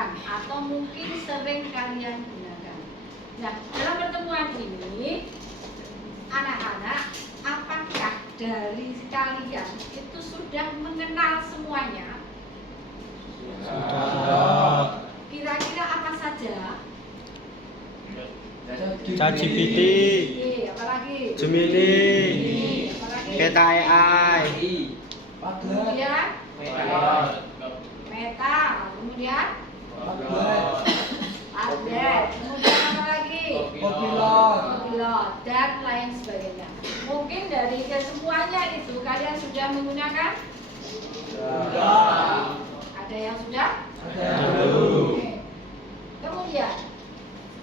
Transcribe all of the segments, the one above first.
gunakan atau mungkin sering kalian gunakan. Nah, dalam pertemuan ini, anak-anak, apakah dari kalian itu sudah mengenal semuanya? Kira-kira apa saja? ChatGPT, Apalagi? Gemini, Apalagi? Meta AI, Kemudian Meta, kemudian Padlet, kemudian apa lagi? Copilot dan lain sebagainya. Mungkin dari kesemuanya itu kalian sudah menggunakan? Ada yang sudah? Oke. Kemudian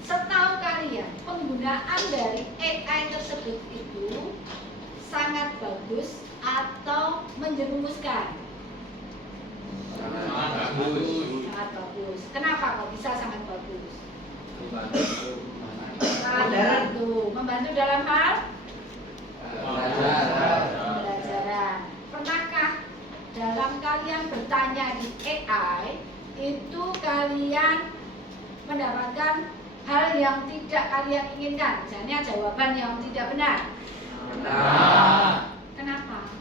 setahu kalian penggunaan dari AI tersebut itu sangat bagus atau menjerumuskan? Sangat bagus. Kenapa kok bisa sangat bagus? Membantu dalam hal pembelajaran. Pernahkah dalam kalian bertanya di AI itu kalian mendapatkan hal yang tidak kalian inginkan, misalnya jawaban yang tidak benar? Kenapa?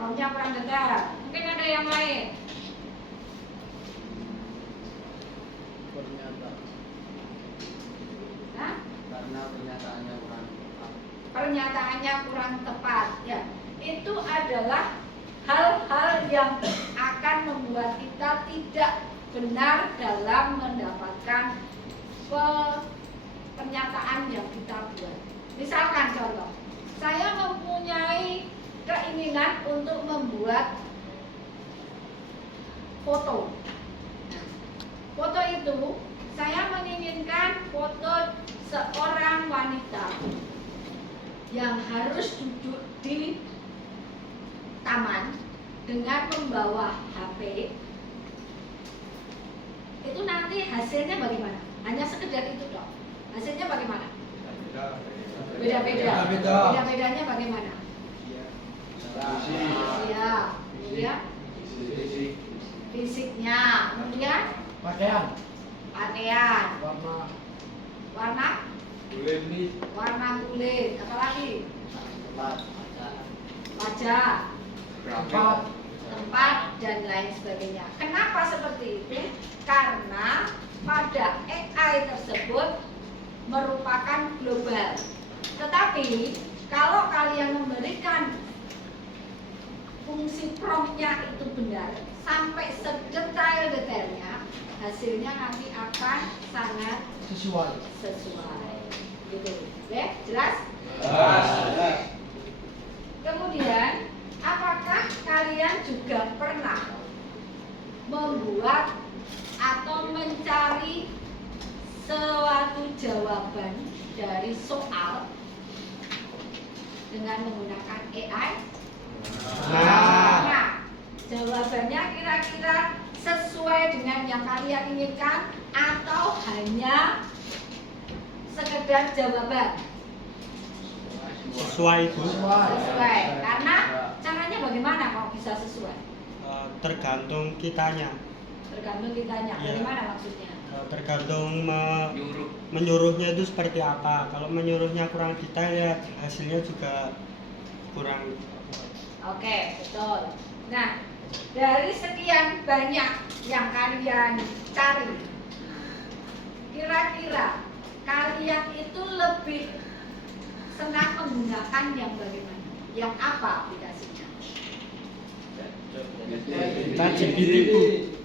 Promptnya kurang detail. Mungkin ada yang lain? Hah? Karena Pernyataannya kurang tepat. Ya, itu adalah hal-hal yang akan membuat kita tidak benar dalam mendapatkan pernyataan yang kita buat. Misalkan contoh, saya mempunyai keinginan untuk membuat foto. Nah, foto itu saya menginginkan foto seorang wanita yang harus duduk di taman dengan membawa HP. Itu nanti hasilnya bagaimana? Hanya sekedar itu dong. Hasilnya bagaimana? Beda-beda. Beda-bedanya bagaimana? Ya, kemudian fisiknya, kemudian pakaian, warna kulit, apalagi wajah, tempat dan lain sebagainya. Kenapa seperti itu? Karena pada AI tersebut merupakan global. Tetapi kalau kalian memberikan fungsi promptnya itu benar sampai sedetail-detailnya, hasilnya nanti akan sangat sesuai. Gitu. Oke, jelas? Kemudian, apakah kalian juga pernah membuat atau mencari suatu jawaban dari soal dengan menggunakan AI? Nah, jawabannya kira-kira sesuai dengan yang kalian inginkan atau hanya sekedar jawaban? sesuai Bu. Sesuai. Karena caranya bagaimana kalau bisa sesuai? Tergantung kitanya. Tergantung kitanya. Iya. Bagaimana maksudnya? Tergantung menyuruhnya itu seperti apa. Kalau menyuruhnya kurang detail ya hasilnya juga kurang. Oke, betul. Nah, dari sekian banyak yang kalian cari, kira-kira kalian itu lebih senang menggunakan yang bagaimana? Yang apa aplikasinya? ChatGPT Bu.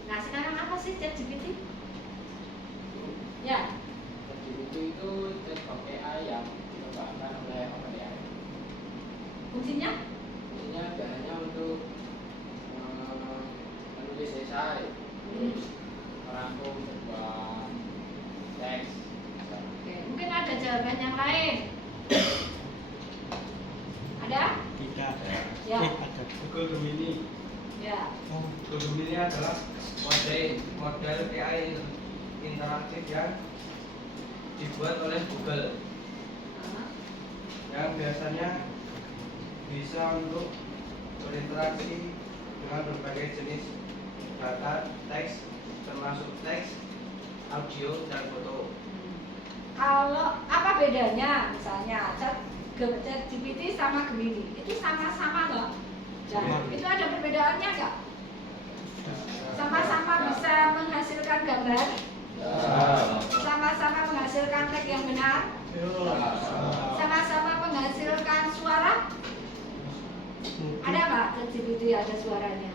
Nah, sekarang apa sih ChatGPT? Ya, itu chatbot AI yang dikembangkan oleh OpenAI. fungsinya? Fungsinya tidak hanya untuk menulis esai, merangkum sebuah teks. Oke, mungkin ada jawaban yang lain. Ada? Tidak. Ya. Ada. Google Gemini. Ya. Google Gemini adalah model AI interaktif yang dibuat oleh Google yang biasanya bisa untuk berinteraksi dengan berbagai jenis data teks termasuk teks, audio, dan foto. Kalau apa bedanya misalnya ChatGPT sama Gemini itu sama-sama loh. Sama. Itu ada perbedaannya nggak? Sama-sama bisa menghasilkan gambar, sama-sama menghasilkan teks yang benar, sama-sama menghasilkan suara. Ada nggak ChatGPT ada suaranya?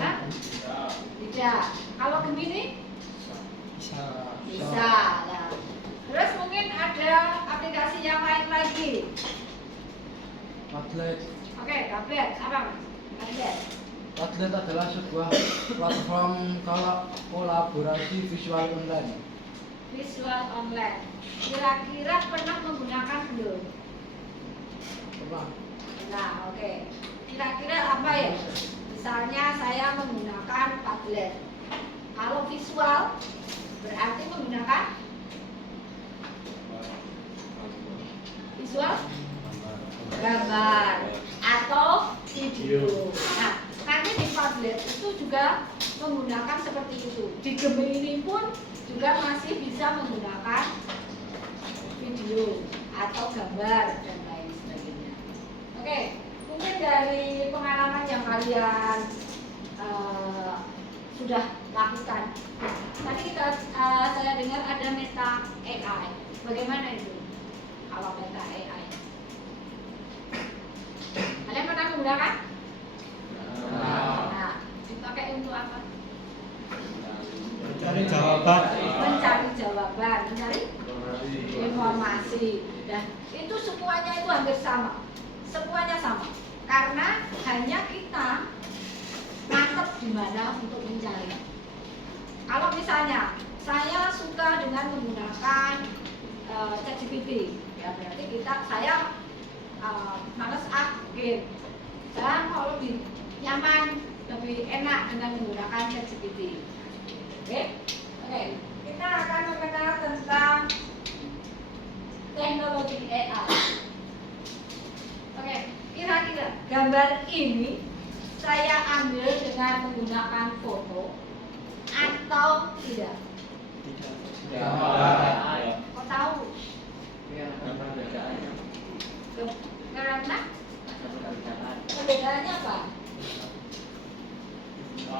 Hah? Tidak. Kalau Gemini? Bisa. Nah, terus mungkin ada aplikasi yang lain lagi. Padlet. Oke, tablet apa mas? Tablet. Padlet adalah sebuah platform kolaborasi visual online. Visual online. Kira-kira pernah menggunakan belum? Pernah. Nah, oke. Kira-kira apa ya? Misalnya saya menggunakan Padlet. Kalau visual berarti menggunakan visual gambar atau video. Nah, nanti di Padlet itu juga menggunakan seperti itu. Di Gemini pun juga masih bisa menggunakan video atau gambar dan lain sebagainya. Oke, mungkin dari pengalaman yang kalian sudah lakukan. Tadi saya dengar ada Meta AI. Bagaimana itu? Kalau Meta AI? Kalian pernah menggunakan? Nah, dipakai untuk apa? Mencari jawaban. Mencari jawaban, mencari informasi. Dan itu semuanya itu hampir sama. Semuanya sama. Karena hanya kita nangkep di mana untuk mencari. Kalau misalnya saya suka dengan menggunakan ChatGPT, ya berarti saya males game. Saya mau lebih nyaman, lebih enak dengan menggunakan ChatGPT. Oke. Kita akan mengenal tentang teknologi AI. Oke, kira-kira gambar ini saya ambil dengan menggunakan foto atau tidak? Kok tahu? Karena perbedaannya apa?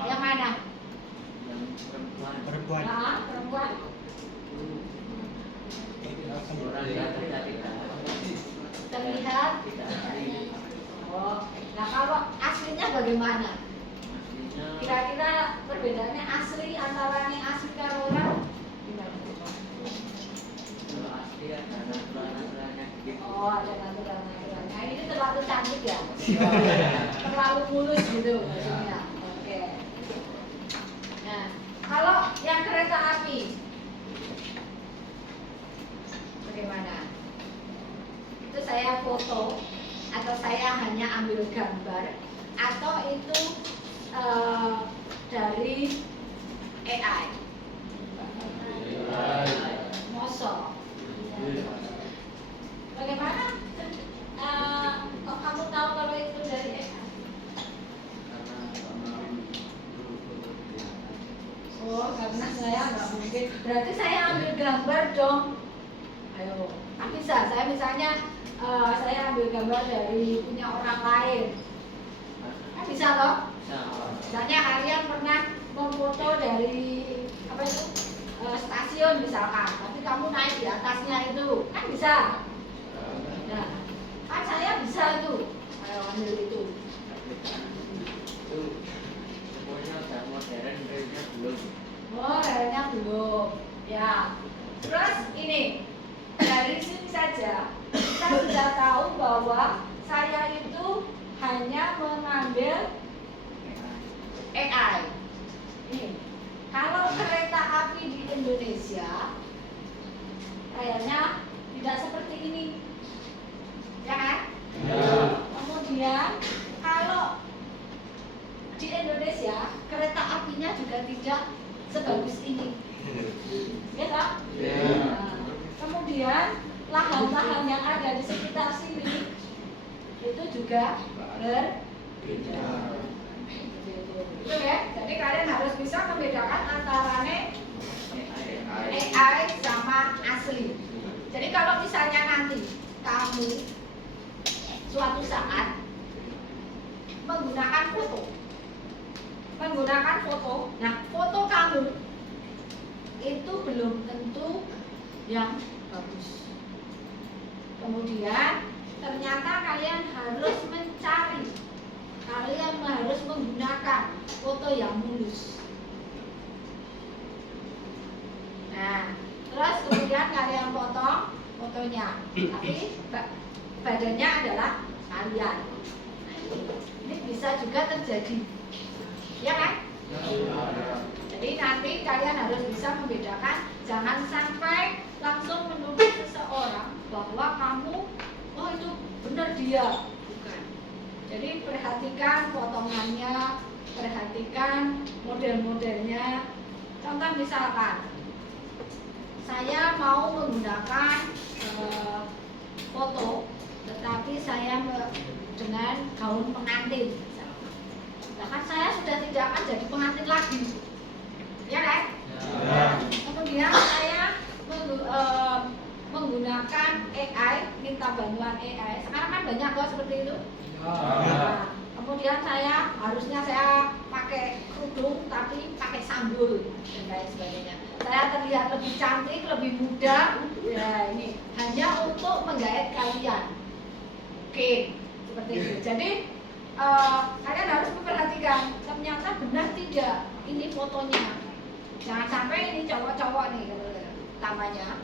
Yang mana? Perempuan. Nah, perempuan. Terlihat. Oh, nah kalau aslinya bagaimana? Kira-kira perbedaannya asli antara yang asli karo orang gimana? Oh, ada natural-naturalnya. Ini terlalu cantik ya? Terlalu mulus gitu maksudnya. Oke. Nah, kalau yang kereta api bagaimana? Itu saya foto atau saya hanya ambil gambar atau itu dari AI? Mosok. Bagaimana? Kok kamu tahu kalau itu dari AI? Oh, karena saya nggak mungkin. Berarti saya ambil gambar dong. Ayo, kan bisa. Saya misalnya saya ambil gambar dari punya orang lain. Kan bisa loh. Misalnya kalian pernah memfoto dari apa itu stasiun misalkan, tapi kamu naik di atasnya itu, kan bisa. Nah, kan saya bisa itu, ambil itu. Oh, realnya belum. Ya. Terus ini dari sini saja kita sudah tahu bahwa saya itu hanya mengambil AI. Ini, kalau kereta api di Indonesia, kayaknya tidak seperti ini, ya kan? Kemudian kalau di Indonesia kereta apinya juga tidak sebagus ini, ya kan? Nah, kemudian lahan-lahan yang ada di sekitar sini itu juga berbeda. Itu ya. Jadi kalian harus bisa membedakan antara AI sama asli. Jadi kalau misalnya nanti kamu suatu saat menggunakan foto, nah foto kamu itu belum tentu yang bagus. Kemudian ternyata kalian harus mencari, kalian harus menggunakan foto yang mulus. Nah, terus kemudian kalian potong fotonya, tapi badannya adalah kalian. Nah, ini bisa juga terjadi, ya kan? Jadi nanti kalian harus bisa membedakan, jangan sampai langsung menuduh seseorang bahwa kamu, oh itu benar dia, bukan. Jadi perhatikan potongannya, perhatikan model-modelnya. Contoh misalkan, saya mau menggunakan foto, tetapi saya dengan gaun pengantin. Bahkan saya sudah tidak akan jadi pengantin lagi, ya kan? Ya. Kemudian saya menggunakan AI, minta bantuan AI. Sekarang kan banyak kok seperti itu. Nah, kemudian harusnya saya pakai kerudung tapi pakai sanggul dan lain sebagainya. Saya terlihat lebih cantik, lebih muda. Ya ini hanya untuk menggait kalian. Oke, seperti itu. Jadi kalian harus memperhatikan ternyata benar tidak ini fotonya. Jangan sampai ini cowok-cowok nih utamanya.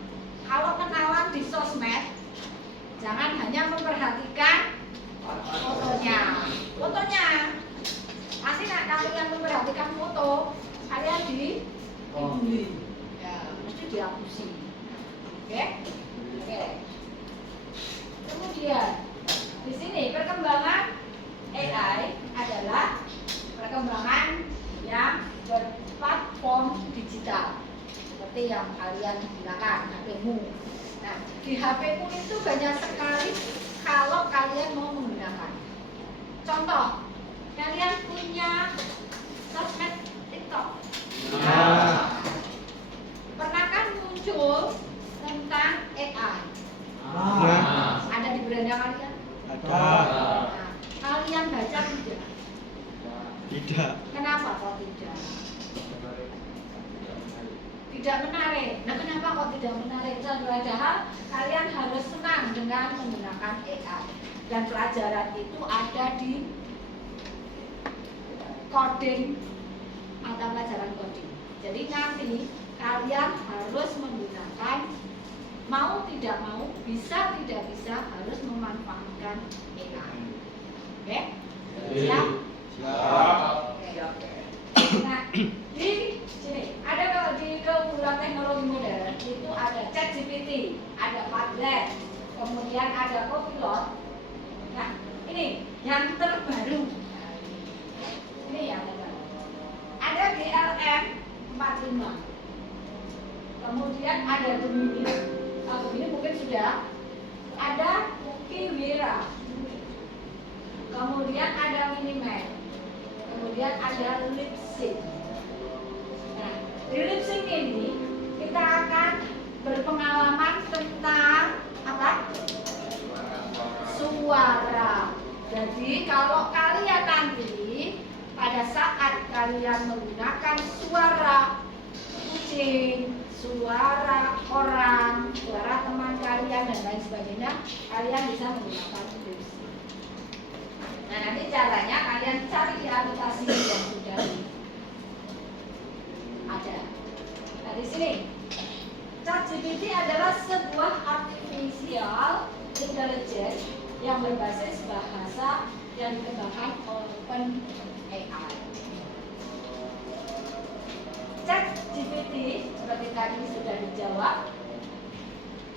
Kalau kenalan di sosmed, jangan hanya memperhatikan fotonya. Nanti kalian memperhatikan foto, kalian dibully. Ya, mesti dihapusi. Oke? Kemudian di sini perkembangan AI adalah perkembangan yang berplatform digital seperti yang kalian gunakan HP-mu. Nah, di HP-mu itu banyak sekali kalau kalian mau menggunakan. Contoh, kalian punya sosmed TikTok. Pernah kan muncul tentang AI? Ada di beranda kalian? Ada. Nah, kalian baca tidak? Tidak. Kenapa kok tidak? Tidak menarik. Nah, kenapa kok tidak menarik? Padahal kalian harus senang dengan menggunakan AI. Dan pelajaran itu ada di coding atau pelajaran coding. Jadi nanti kalian harus menggunakan, mau tidak mau, bisa tidak bisa, harus memanfaatkan AI. Oke? Siap? Oke. Nah, di sini ada, kalau di keunggulan teknologi modern itu ada ChatGPT, ada Padlet, kemudian ada Copilot. Nah, ini yang terbaru. Ini yang terbaru. Ada GLM 45. Kemudian ada Gemini. Ini mungkin sudah. Ada Kiwira. Kemudian ada Minimax. Kemudian ada Lipsync. Nah, di Lipsync ini kita akan berpengalaman tentang apa? Suara. Jadi kalau kalian nanti pada saat kalian menggunakan suara kucing, suara orang, suara teman kalian dan lain sebagainya, kalian bisa menggunakan Lipsync. Nah, nanti caranya kalian cari di aplikasi yang sudah ada. Nah, di sini ChatGPT adalah sebuah artificial intelligence yang berbasis bahasa yang dikembangkan oleh OpenAI. ChatGPT seperti tadi sudah dijawab,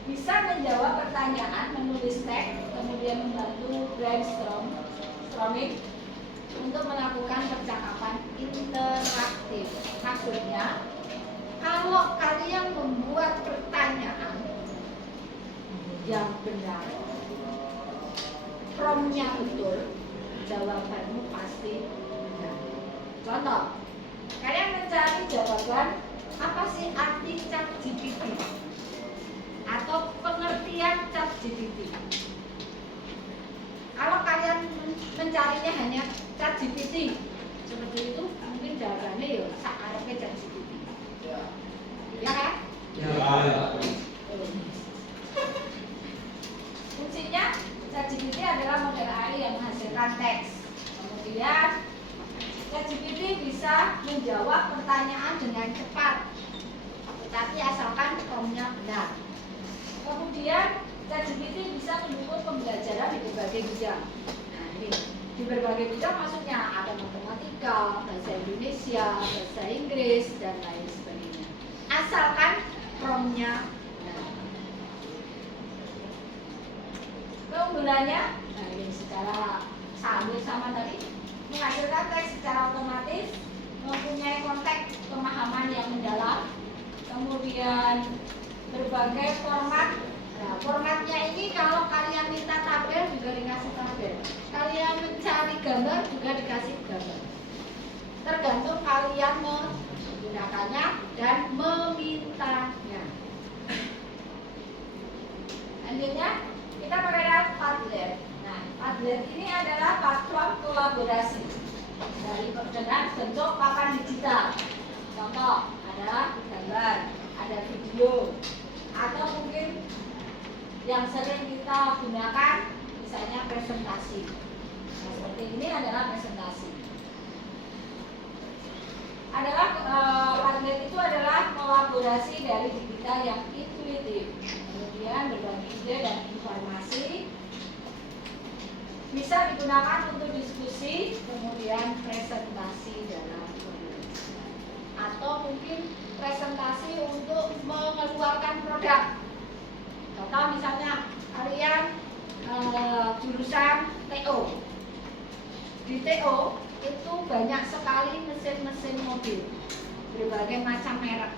bisa menjawab pertanyaan, menulis teks, kemudian membantu brainstorming untuk melakukan percakapan interaktif. Maksudnya, kalau kalian membuat pertanyaan yang benar, promnya betul, jawabanmu pasti benar. Contoh, kalian mencari jawaban apa sih arti ChatGPT atau pengertian ChatGPT. Kalau kalian mencarinya hanya ChatGPT seperti itu, mungkin jawabannya ya sakarepnya ChatGPT. Ya. Ya kan? Ya. Fungsinya ChatGPT adalah model AI yang menghasilkan teks. Kemudian ChatGPT bisa menjawab pertanyaan dengan cepat, tetapi asalkan promptnya benar. Kemudian ChatGPT bisa mendukung pembelajaran di berbagai bidang. Nah ini di berbagai bidang maksudnya ada matematika, bahasa Indonesia, bahasa Inggris dan lain sebagainya. Asalkan promptnya benar. Keunggulannya, nah ini secara sama tadi, menghasilkan teks secara otomatis, mempunyai konteks pemahaman yang mendalam, kemudian berbagai format. Nah, formatnya ini kalau kalian minta tabel juga dikasih tabel, kalian mencari gambar juga dikasih gambar. Tergantung kalian menggunakannya dan memintanya. Selanjutnya kita mengenal Padlet. Nah, Padlet ini adalah platform kolaborasi dengan bentuk papan digital. Contoh, ada gambar, ada video, atau mungkin yang sering kita gunakan misalnya presentasi. Nah, seperti ini adalah presentasi. Padlet itu adalah kolaborasi dari digital yang intuitif. Kemudian berbagi ide dan informasi, bisa digunakan untuk diskusi, kemudian presentasi dalam pembelajaran, atau mungkin presentasi untuk mengeluarkan produk. Contoh misalnya kalian jurusan TO. Di TO itu banyak sekali mesin-mesin mobil berbagai macam merek,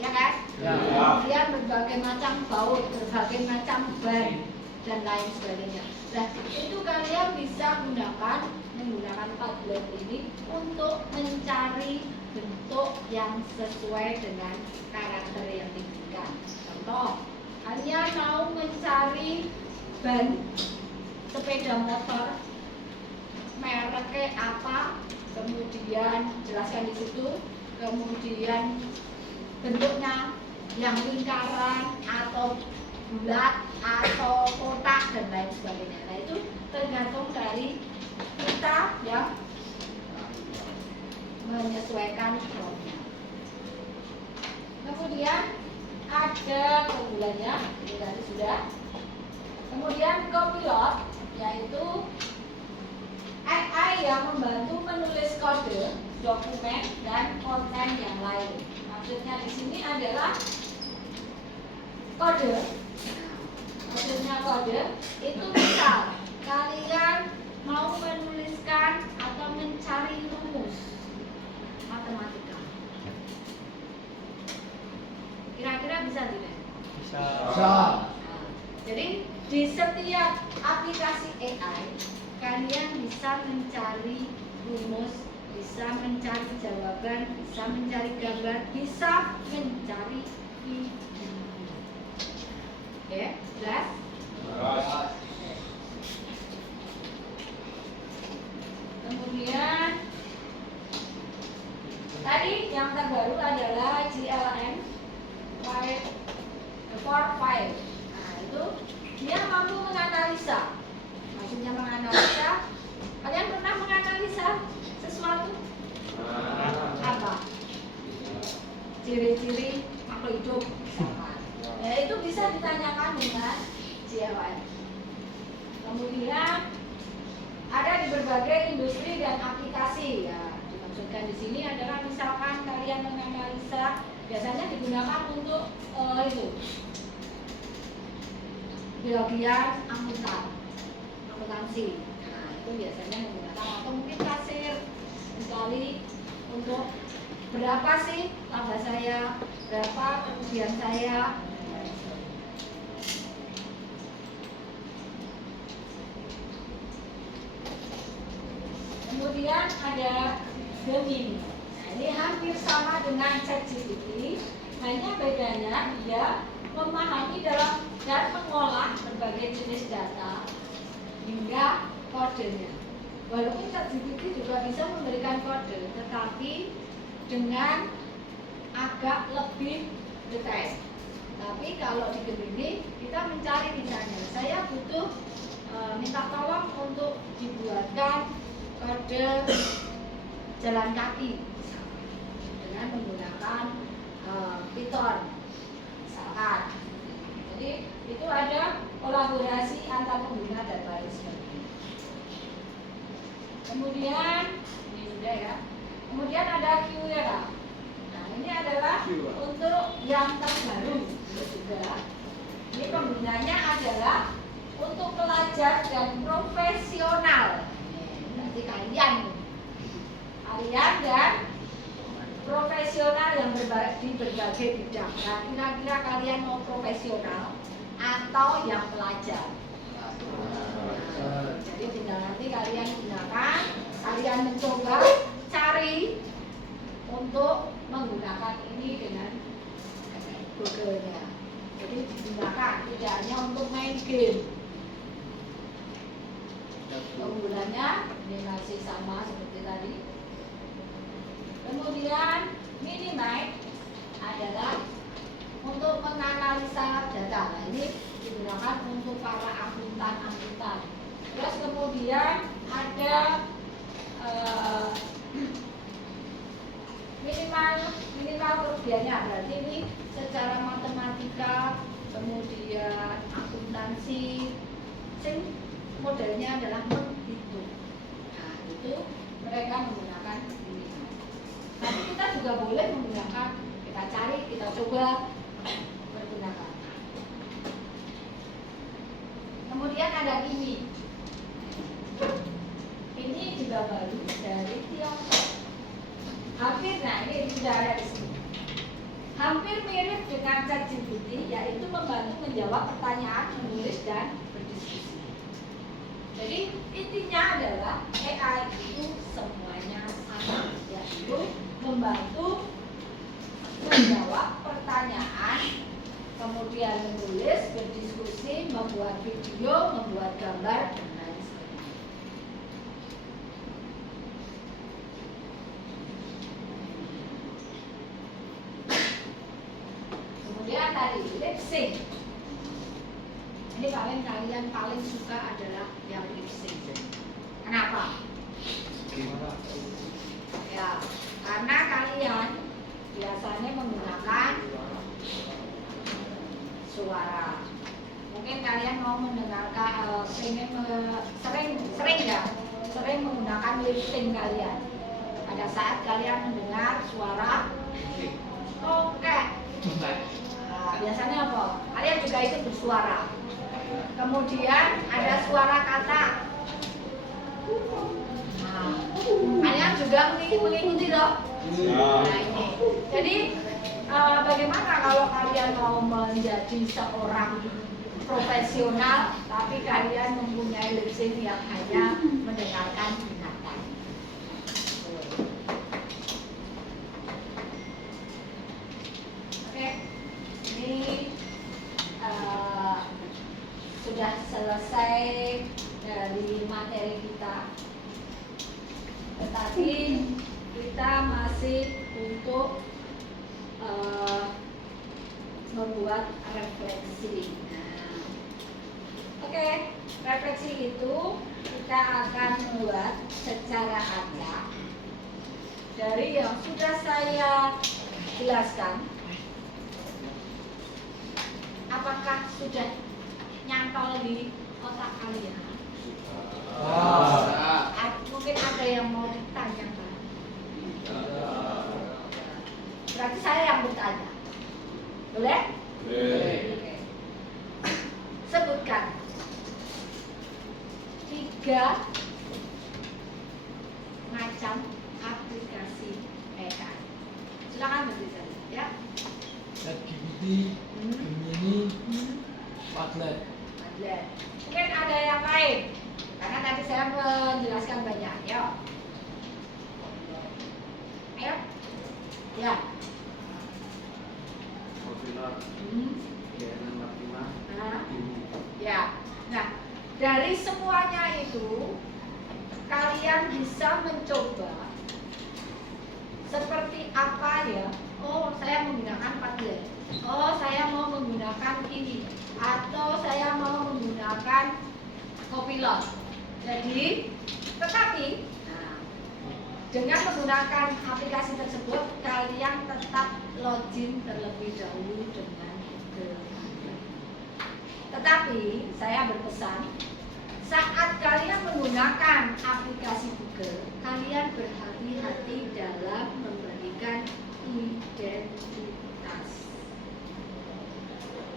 ya kan? Ya. Kemudian berbagai macam baut, berbagai macam ban dan lain sebagainya. Nah, itu kalian bisa menggunakan Padlet ini untuk mencari bentuk yang sesuai dengan karakter yang diinginkan. Contoh, kalian mau mencari ban sepeda motor mereknya apa, kemudian jelaskan di situ, kemudian bentuknya yang lingkaran atau bulat atau kotak dan lain sebagainya. Nah itu tergantung dari kita yang menyesuaikan promptnya. Kemudian ada keunggulannya, ini tadi sudah. Kemudian Copilot, yaitu AI yang membantu menulis kode, dokumen, dan konten yang lain. Maksudnya di sini adalah kode. Maksudnya kode itu misal kalian mau menuliskan atau mencari rumus matematika. Kira-kira bisa tidak? Bisa. Nah, jadi di setiap aplikasi AI kalian bisa mencari rumus, bisa mencari jawaban, bisa mencari gambar, bisa mencari ide. Oke, jelas? Kemudian tadi yang terbaru adalah GLM 4.5. Nah, itu dia mampu menganalisa. Maksudnya menganalisa. Kalian pernah menganalisa sesuatu? Apa? Ciri-ciri makhluk hidup misalkan. Ya, itu bisa ditanyakan dengan GLM. Kemudian ada di berbagai industri dan aplikasi. Ya, dimaksudkan di sini adalah misalkan kalian menganalisa, biasanya digunakan untuk itu bagian akuntansi. Nah, itu biasanya menggunakan, atau mungkin kasir mencari untuk berapa sih laba saya, berapa kerugian saya. Kemudian ada Gemini. Nah, ini hampir sama dengan ChatGPT, hanya bedanya dia memahami dalam dan mengolah berbagai jenis data hingga kodenya. Walaupun ChatGPT juga bisa memberikan kode, tetapi dengan agak lebih detail. Tapi kalau di Gemini kita mencari misalnya, saya butuh minta tolong untuk dibuatkan kode jalan kaki dengan menggunakan Python misalkan. Jadi itu ada kolaborasi antar pengguna dan lain sebagainya. Kemudian ini sudah ya. Kemudian ada Quora. Nah ini adalah untuk yang terbaru juga. Ini penggunanya adalah untuk pelajar dan profesional. Berarti kalian dan profesional yang di berbagai bidang. Nah, kira-kira kalian mau profesional atau yang pelajar? Jadi tinggal nanti kalian gunakan, kalian mencoba cari untuk menggunakan ini dengan Google-nya. Jadi digunakan tidak hanya untuk main game. Penggunanya ini masih sama seperti tadi. Kemudian Minimize adalah untuk menganalisa data. Nah, ini digunakan untuk para akuntan. Terus kemudian ada minimal kerugiannya, berarti ini secara matematika, kemudian akuntansi, modelnya adalah menghitung. Nah, itu mereka menggunakan ini. Tapi kita juga boleh menggunakan, kita cari, kita coba menggunakan. Kemudian ada ini juga baru dari Tiongkok. Hampir, nah ini sudah ada di sini. Hampir mirip dengan ChatGPT, yaitu membantu menjawab pertanyaan, menulis dan berdiskusi. Jadi intinya adalah AI itu semuanya sama, yaitu membantu menjawab pertanyaan, kemudian menulis, berdiskusi, membuat video, membuat gambar, dan lain sebagainya. Kemudian tadi lip sync. Ini kalian paling suka adalah yang lip sync. Kenapa? Ya, karena kalian biasanya menggunakan suara. Mungkin kalian mau mendengarkan sering menggunakan lip sync kalian. Pada saat kalian mendengar suara tokek. Nah, biasanya apa? Kalian juga ikut bersuara. Kemudian ada suara kata. Nah, kalian juga mengikuti dong. Nah, ini. Jadi bagaimana kalau kalian mau menjadi seorang profesional, tapi kalian mempunyai lip sync yang hanya mendengarkan binatang? Oke, ini sudah selesai dari materi kita, tetapi kita masih untuk membuat refleksi. Nah, oke, refleksi itu kita akan membuat secara acak dari yang sudah saya jelaskan. Apakah sudah nyantol di otak kalian? Mungkin ada yang mau ditanyakan. Berarti saya yang bertanya. Boleh? Boleh. Oke. Sebutkan 3 macam aplikasi AI. Silakan berbicara, ya. ChatGPT, Gemini, Padlet. Mungkin ada yang lain, karena tadi saya menjelaskan banyak. Yuk. Ya. Copilot Hmm. IN45 Nah, ini. ya. Nah, dari semuanya itu kalian bisa mencoba seperti apa ya? Oh, saya menggunakan Padlet. Oh, saya mau menggunakan ini. Atau saya mau menggunakan Copilot. Jadi, tetapi nah, dengan menggunakan aplikasi tersebut kalian tetap login terlebih dahulu dengan Google. Tetapi saya berpesan, saat kalian menggunakan aplikasi Google, kalian berhati-hati dalam memberikan identitas.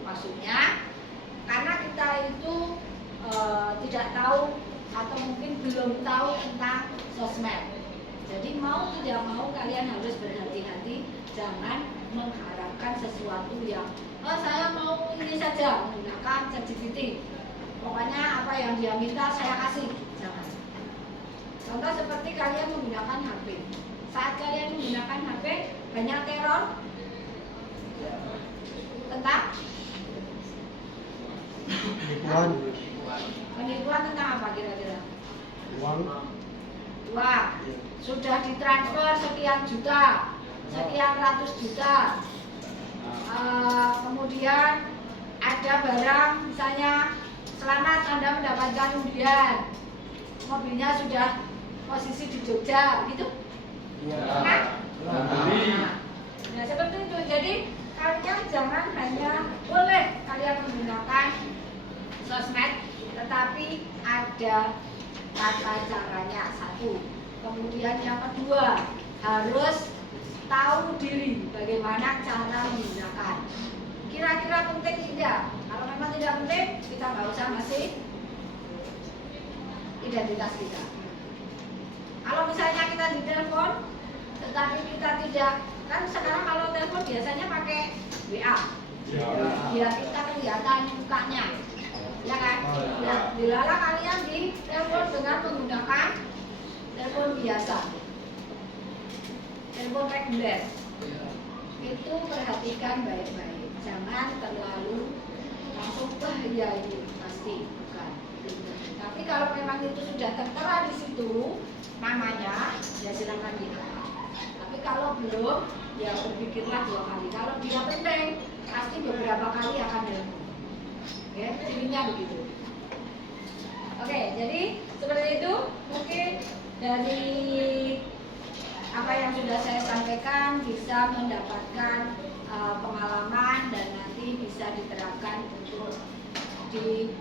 Maksudnya, karena kita itu tidak tahu atau mungkin belum tahu tentang sosmed. Jadi mau tidak mau kalian harus berhati-hati, jangan mengharapkan sesuatu yang saya mau ini saja menggunakan ChatGPT. Pokoknya apa yang dia minta saya kasih. Jangan. Contoh seperti kalian menggunakan HP. Saat kalian menggunakan HP banyak teror tentang Penipuan, penipuan tentang apa kira-kira? uang, Wah, sudah ditransfer sekian juta, sekian ratus juta. Kemudian ada barang misalnya selamat Anda mendapatkan undian, mobilnya sudah posisi di Jogja, gitu. Kan? Nah, seperti itu. Jadi kalian jangan hanya boleh kalian menggunakan sosmed, tetapi ada tata caranya satu. Kemudian yang kedua harus tahu diri bagaimana cara menggunakan. Kira-kira penting tidak? Kalau memang tidak penting, kita nggak usah ngasih identitas kita. Kalau misalnya kita ditelepon, tetapi kita tidak, kan sekarang kalau telepon biasanya pakai WA. Biar kita kelihatan mukanya, ya kan? Nah, dilalah kalian di telepon dengan menggunakan telepon biasa, telepon reguler. Itu perhatikan baik-baik, jangan terlalu langsung bahaya ini pasti bukan. Tapi kalau memang itu sudah tertera di situ namanya, ya silakan dilihat. Tapi kalau belum, ya berpikirlah 2 kali. Kalau dia penting, pasti beberapa kali akan telepon. Oke, cirinya begitu. Oke, jadi seperti itu mungkin dari apa yang sudah saya sampaikan bisa mendapatkan pengalaman dan nanti bisa diterapkan untuk di